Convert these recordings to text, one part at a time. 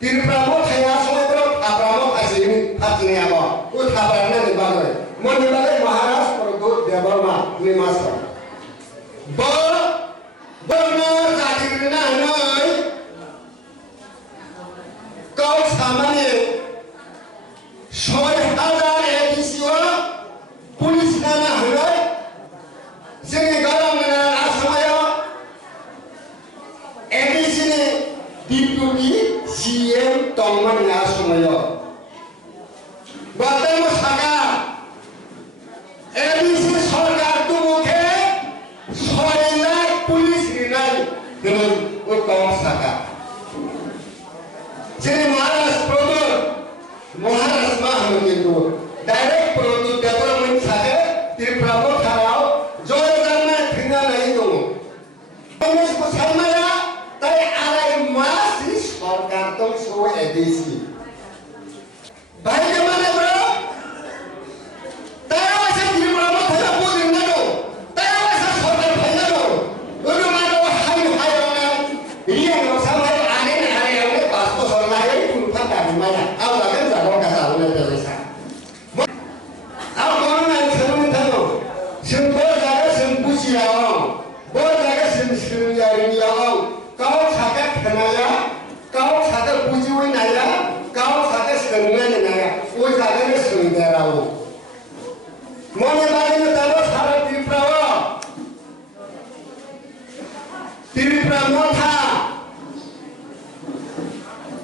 Tirpramo thaya sometro abramo asini atini abo uthabarna ni bagai moni bagai Maharashtra Pradut Devarma ni master Borna zatirna noi kau samane 6000 edisio pulis nana hulai sini garam nana asmayo edisini deputy CM tongman ya asmayo batamo saga edisi sarkar tu mukhe 6 lakh pulis rinai dengan utama saga sini Maharashtra Mahamudindu direct Pradut development saga Tirpramo tharao joy karna thina nahi dong English ko samaya tai arai masi sarkar tong so edisi bhai ke mane bro tai wasa Tirpramo thara bodin na do tai wasa sarkar bhai na do uno mano hai na iya no samai ane ane pasto sarlai pun phata maya au la kan ja ka sa le te sa au kon na serum thano sim bo jaga sim pusi ao bo jaga sim sim ya ri ao kau saga thanaya kau saga puji oi na ya kau saga sengna na ya o jaga ne sim de rao mone bari ne talo sara Tirpramo tha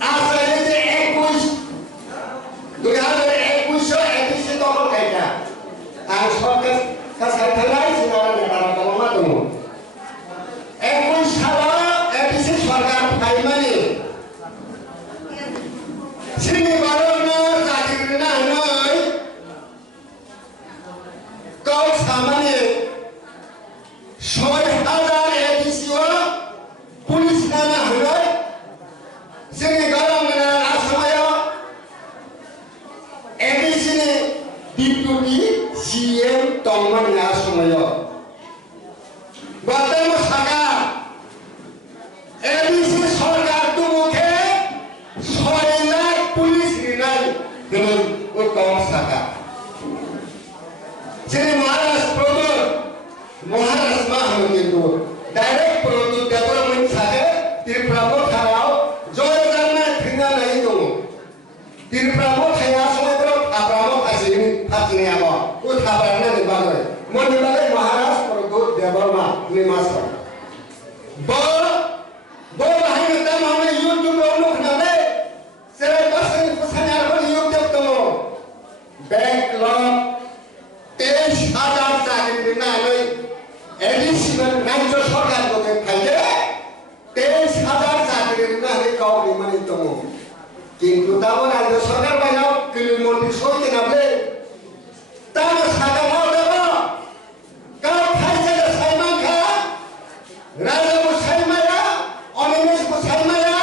asa ye 2021 edisi tolo kaita ang sokas kasathalai sinara negara tolonga tumu 21 sala edisi sarkar paimani sini barona zatirna noi kau samane 6000 edisio pulis nana hulai sini garam nana asmayo edisini deputy CM tongman ya asmayo batamo saga edisi sarkar tu mukhe 6 lakh pulis rinai dengan utama saga sini Maharashtra Mahamudindu direct Pradut development saga Tirpramo tharao joy karna thina nahi dong Tirpramo thaya sometro abramo asini atini abo uthabarna ni bagai moni bagai Maharashtra Pradut Devarma ni master bo bahai na tam hame YouTube unuk na de serai pasani pasanyar ko YouTube to backlog 23000 চাকরি না নয় additional রাজ্য সরকার থেকে থাকে 23000 চাকরি না হে কাউরি মানে তো কিন্তু তাও রাজ্য সরকার বানাও কিলোমিটার সইতে নাবে তাও সাদা নাও দেব কাউ খাইছে সাইমান খা রাজা সাইমায়া অনিমেষ সাইমায়া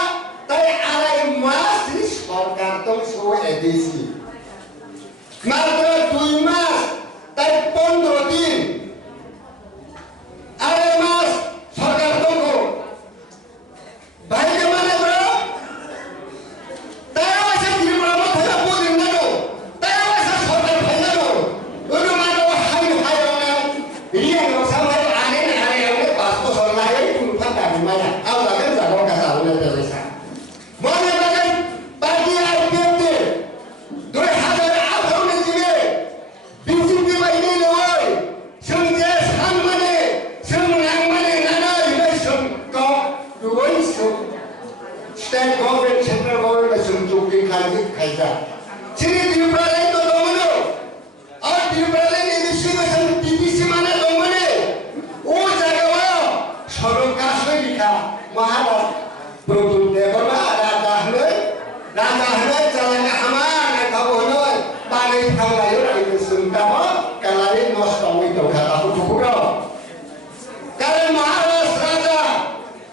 তাই আড়াই মাস সরকার তো সো এডিসি মাত্র 2 মাস তাই 15 দিন আড়াই মাস সরকার তঙ্গ ভাই কে মানে ব্রো তাই ওইসে Tirpramo thaya bodin na do তাই ওইসে সরকার ভাই না do উনো মানো হাই হাই না iya no samai ane pasto sarlai pun phata maya au la kan ja ka sa le te sa mone bagai party IPF 2018 में जिले बीजेपी बाइने लोय संजे सामने संगनांगमाने नाना इले सं को दुई सं स्टेट गवर्नमेंट सेंट्रल गवर्नमेंट सं चुकी खाइजा चिनी Tirpramo तो दमनो और Tirpramo ने विषय सं टीपीसी माने दमने ओ जगह सरकार से लिखा Maharashtra Pradut Devarma राजा हने चलन हमान खाबो नय पानी थांलायो रायजो सुनताबो कालारि नष्ट होई तो खाताखौ दुखुरो कारण Maharashtra राजा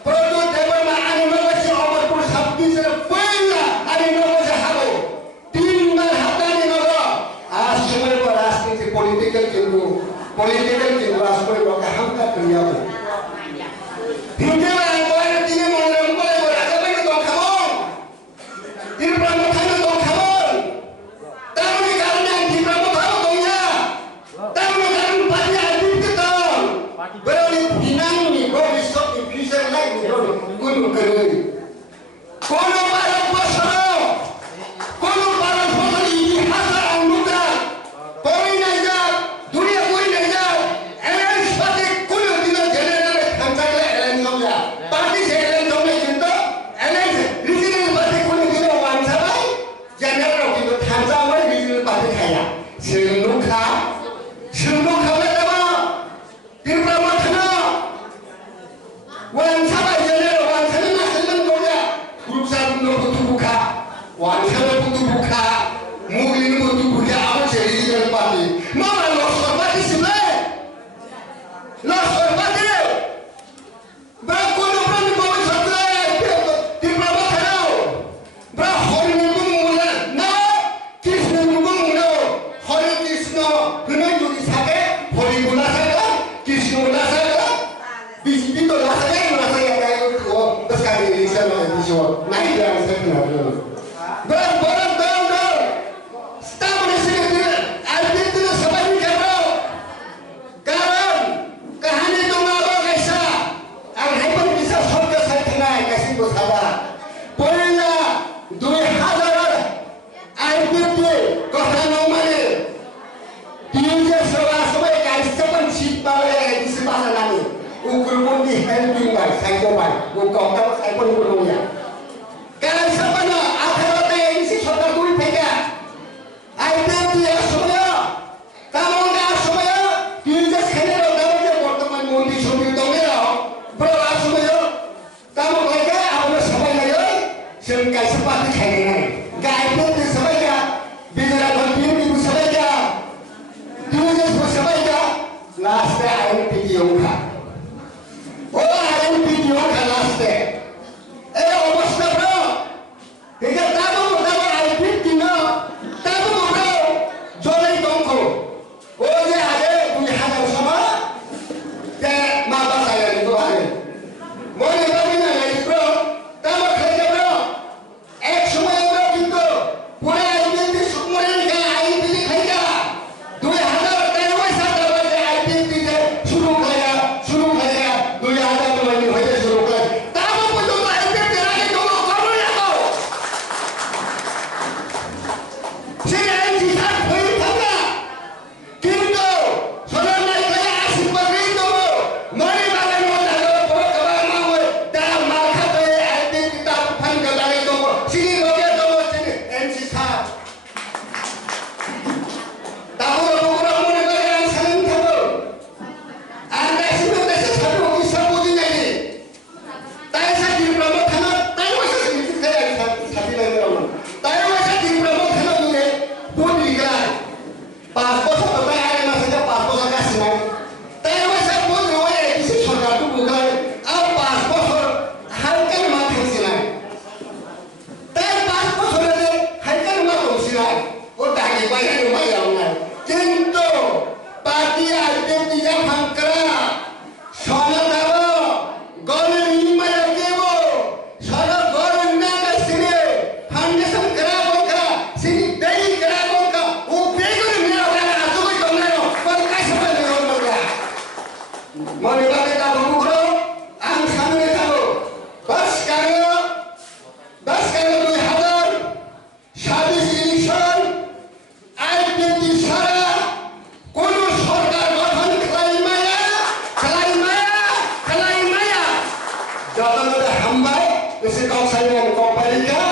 Pradut Devarma ani नगरसे अमरपुर सबदिसे पहिला ani नगरसे हाबो 3 बार हातानि नगर आज समयको राजनीति पोलिटिकल केन्द्र राजनीतिको कामका क्रियाको हिन्दीमा गएर तिमी मनोरम गरेको राजा पनि Di Pramuka itu kawan. Tahu ni karena di Pramuka itu ya. Tahu ni karena padi adil kita. Berani pinang ni, kau besok ni bisa lagi gunung kerui. Kono para pasar, kono para pasar ini hasar angguta. Koi naja, dunia koi naja. Elan seperti kono tidak general kantor elan saja. Parti elan saja kita. Elan regional parti kono tidak wanita baik. General kita kantor regional parti kaya. Senuka berapa? Di Pramuka. Wanita baik general wanita nasional koya. Urusan butuh buka, wanita butuh buka, mungkin butuh buka apa jadi yang pasti. Mama los hormati sebelah, los hormati. Berapa orang di bawah sebelah di Pramuka tahu. Berapa hari minggu mula, nah Krishna minggu mula, hari Krishna kena jadi sakit, hari mula sakit, Krishna mula sakit, bisnis itu lah sakit kayak itu, terus kali ini saya mau jual, naik dan saya kena jual. Berapa setahun ini ada itu sampai di Karang, kahani itu ngapa kaisa, angkai pun bisa sampai saya tengah kasih bersama. Pokoknya 2000 IPT kota nomor dia sampai kaisa pun cipta di sebelah nami. Ukur pun di helping by saya coba, ukur kau saya pun gulungnya. Kalau siapa nak akhirat ini si saudara gue pegang, IPT ya semua, kamu enggak semua, dia sekarang orang dia berteman mundi sumber tongnya, berapa semua, kamu pegang apa sampai lagi, sengkai seperti kayaknya, IPT sampai ya, bicara konflik itu sampai ya, dia sampai ya, last IPT juga. Oh, IPT juga last. Ọmọsílẹ̀ bro, ìgbà tábù mọ̀ dábọ̀ àìpínkì náà, tábù mọ̀ bro, jọlẹ̀ ìtọ́nkò, ó yẹ àyè ìbùyà àjà òṣàmá, tẹ máa bá sàyẹ̀ nìkó àyè. Mo ní bá mi nà lẹ́yìn bro, tábù kẹjẹ bro, ẹ ṣùgbọ́n ẹ bro kíkó, wọ́n àìpínkì ṣùgbọ́n ẹ nìkan àìpínkì kẹjẹ, dùyà àjà tẹ̀lé wọ́n sàtẹ̀ wọ́n tẹ àìpínkì tẹ ṣùrù kẹjẹ, dùyà àjà tó wọ́n ní wọ́n tẹ ṣùrù kẹjẹ. Jangan ada hamba, mesti kau sayang kau berikan.